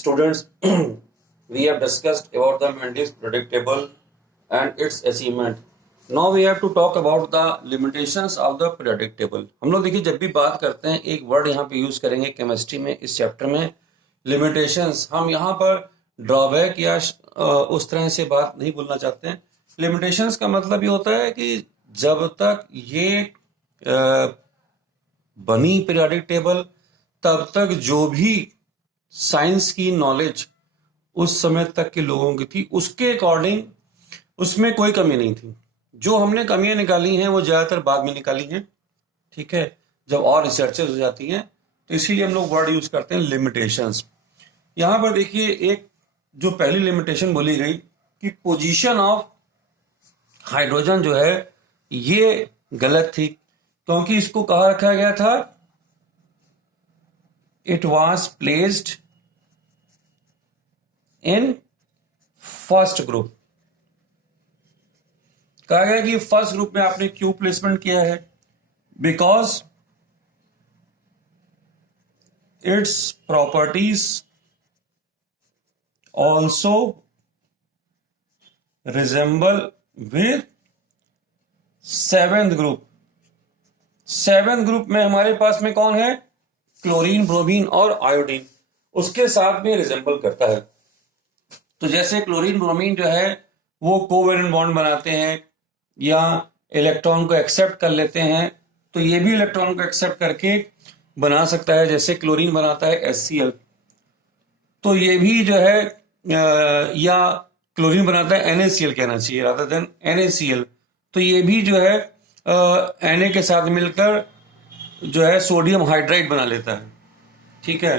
Students, we have discussed about the Mendele's predictable and its achievement. Now we have to talk about the limitations of the predictable. हम लोग देखिए जब भी बात करते हैं एक वर्ड यहाँ पे यूज करेंगे केमिस्ट्री में इस चैप्टर में लिमिटेशंस. हम यहाँ पर ड्रॉबैक या उस तरह से बात नहीं बोलना चाहते हैं. लिमिटेशंस का मतलब ये होता है कि जब तक ये बनी पीरियोडिक टेबल तब तक जो भी साइंस की नॉलेज उस समय तक के लोगों की थी उसके अकॉर्डिंग उसमें कोई कमी नहीं थी. जो हमने कमियां निकाली हैं वो ज़्यादातर बाद में निकाली हैं. ठीक है, जब और रिसर्चेस हो जाती हैं तो इसीलिए हम लोग वर्ड यूज करते हैं लिमिटेशंस. यहाँ पर देखिए एक जो पहली लिमिटेशन बोली गई कि पोजीशन ऑफ हाइड्रोजन जो है ये गलत थी, क्योंकि इसको कहा रखा गया था it was placed in first group. कहा गया कि फर्स्ट ग्रुप में आपने क्यों प्लेसमेंट किया है? Because its properties also resemble with seventh group. Seventh group में हमारे पास में कौन है? क्लोरीन, ब्रोमीन और आयोडीन. उसके साथ में रिजेंबल करता है. तो जैसे क्लोरीन ब्रोमीन जो है वो कोवेलेंट बॉन्ड बनाते हैं या इलेक्ट्रॉन को एक्सेप्ट कर लेते हैं, तो ये भी इलेक्ट्रॉन को एक्सेप्ट करके बना सकता है. जैसे क्लोरीन बनाता है HCl, तो ये भी जो है या क्लोरीन बनाता है NaCl कहना चाहिए रादर देन NaCl. तो ये भी जो है Na के साथ मिलकर जो है सोडियम हाइड्राइड बना लेता है. ठीक है,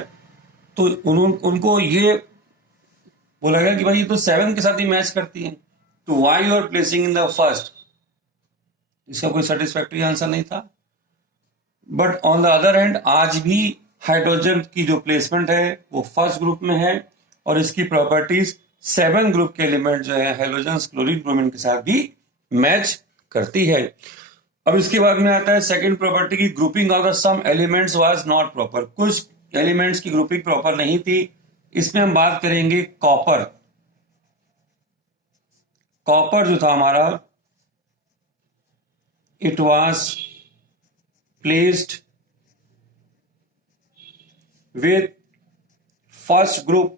तो उनको ये बोला गया कि भाई ये तो 7 के साथ ही मैच करती है, तो why you are placing in the first. इसका कोई सेटिस्फैक्टरी आंसर नहीं था. But on the other hand आज भी हाइड्रोजन की जो प्लेसमेंट है वो फर्स्ट ग्रुप में है और इसकी प्रॉपर्टीज 7 ग्रुप के एलिमेंट जो है हाइड्रोजन, क्लोरीन, ब्रोमीन के साथ भी मैच करती है. अब इसके बाद में आता है सेकंड प्रॉपर्टी की grouping of the some elements was not proper. कुछ एलिमेंट्स की ग्रुपिंग प्रॉपर नहीं थी. इसमें हम बात करेंगे कॉपर. कॉपर जो था हमारा it was placed with first group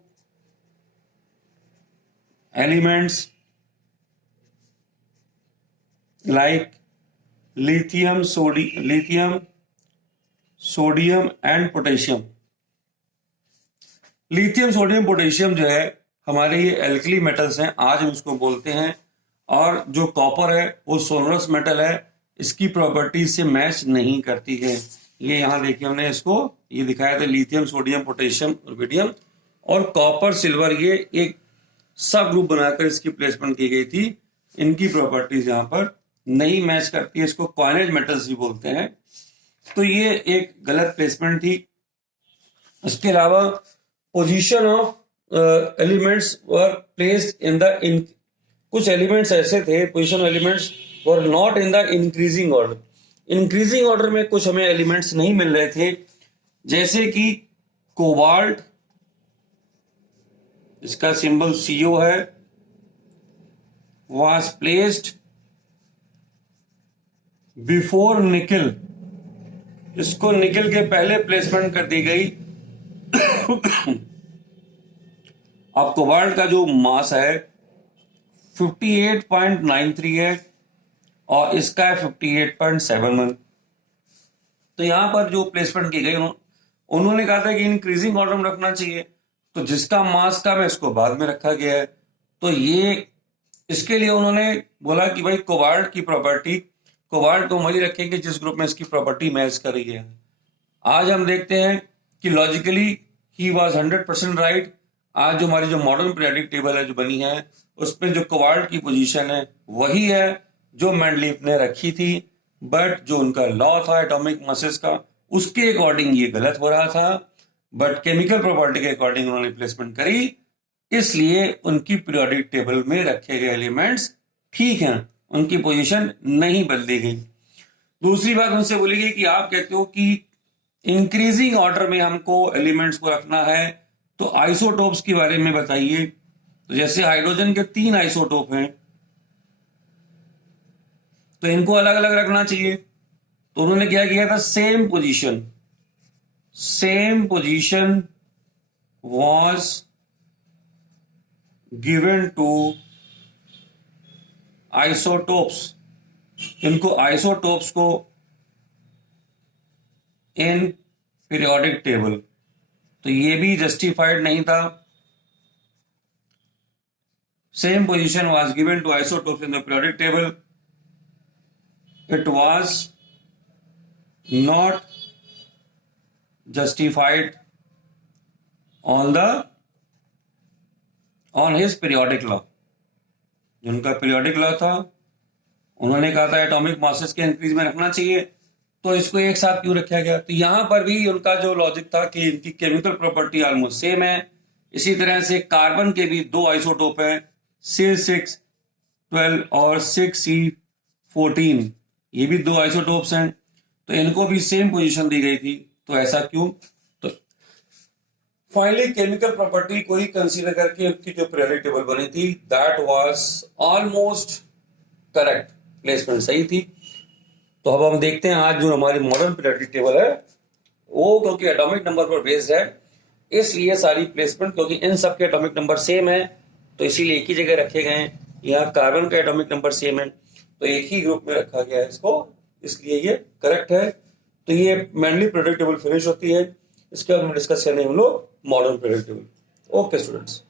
elements like lithium, sodium and potassium. Lithium, sodium, potassium जो है हमारे ये एल्कली मेटल्स हैं, आज हम इसको बोलते हैं. और जो कॉपर है वो सोनरस मेटल है, इसकी प्रॉपर्टीज से मैच नहीं करती है. ये यहां देखिए हमने इसको ये दिखाया था लिथियम, सोडियम, पोटेशियम, रुबिडियम और कॉपर, सिल्वर, ये एक सब ग्रुप बनाकर इसकी प्लेसमेंट की गई थी. इनकी प्रॉपर्टीज यहां पर नहीं मैच करती है, इसको कॉइनेज मेटल्स भी बोलते हैं. तो ये एक गलत प्लेसमेंट थी. इसके अलावा position of elements were placed in the कुछ एलिमेंट्स ऐसे थे, position of elements were not in the increasing order. Increasing order में कुछ हमें एलिमेंट्स नहीं मिल रहे थे, जैसे कि कोबाल्ट, इसका सिंबल CO है, वाज प्लेस्ड बिफोर निकल. इसको निकल के पहले प्लेसमेंट कर दी गई. अब कोबाल्ट का जो मास है 58.93 है और इसका है 58.71. तो यहां पर जो प्लेसमेंट की गई उन्होंने कहा था कि इंक्रीजिंग ऑर्डर में रखना चाहिए, तो जिसका मास कम है इसको बाद में रखा गया है. तो ये इसके लिए उन्होंने बोला कि भाई कोबाल्ट की प्रॉपर्टी, कोबाल्ट को वही रखेंगे जिस ग्रुप में इसकी प्रॉपर्टी मैच कर रही है. आज हम देखते हैं कि लॉजिकली ही वाज 100% राइट. आज जो हमारी जो मॉडर्न पीरियोडिक टेबल है जो बनी है उसमें जो कोबाल्ट की पोजीशन है वही है जो मेंडलीफ ने रखी थी. बट जो उनका लॉ था एटॉमिक मासेस का उसके अकॉर्डिंग ये गलत हो रहा था. बट केमिकल प्रॉपर्टी के अकॉर्डिंग उन्होंने प्लेसमेंट करी, इसलिए उनकी पीरियोडिक टेबल में रखे गए एलिमेंट्स ठीक हैं, उनकी पोजीशन नहीं बदली गई. दूसरी बात उनसे बोली गई कि आप कहते हो कि इंक्रीजिंग ऑर्डर में हमको एलिमेंट्स को रखना है, तो आइसोटोप्स के बारे में बताइए। तो जैसे हाइड्रोजन के 3 आइसोटोप हैं, तो इनको अलग अलग रखना चाहिए। तो उन्होंने क्या किया था, same position was given to isotopes, इनको आइसोटोप्स को इन पीरियोडिक टेबल। तो ये भी जस्टिफाइड नहीं था। Same position was given to isotopes in the periodic table. It was not justified on his periodic law। जिनका पीरियोडिक लॉ था, उन्होंने कहा था एटॉमिक मासेस के इंक्रीज में रखना चाहिए, तो इसको एक साथ क्यों रखा गया। तो यहां पर भी उनका जो लॉजिक था कि इनकी केमिकल प्रॉपर्टी ऑलमोस्ट सेम है। इसी तरह से कार्बन के भी 2 आइसोटोप हैं, C612 और 6C14, ये भी 2 आइसोटोप्स हैं, तो इनको भी सेम पोजीशन दी गई थी। तो ऐसा क्यों। तो फाइनली केमिकल प्रॉपर्टी को ही कंसीडर करके उसकी जो पीरियोडिक टेबल बनी थी, that was almost correct, placement सही थी। तो अब हम देखते हैं आज जो हमारी मॉडर्न पीरियोडिक टेबल है, वो क्योंकि एटॉमिक नंबर पर बेस्ड है, इसलिए सारी प्लेसमेंट, क्योंकि इन सब के एटॉमिक नंबर सेम है, तो इसीलिए एक ही जगह रखे गए हैं। यहाँ कार्बन का एटॉमिक नंबर सेम है, तो एक ही ग्रुप में रखा गया है इसको, इसलिए ये करेक्ट है। तो ये मेनली पीरियोडिक टेबल फिनिश होती है। इसके बाद में डिस्कस करेंगे हम लोग modern periodic table. Okay students.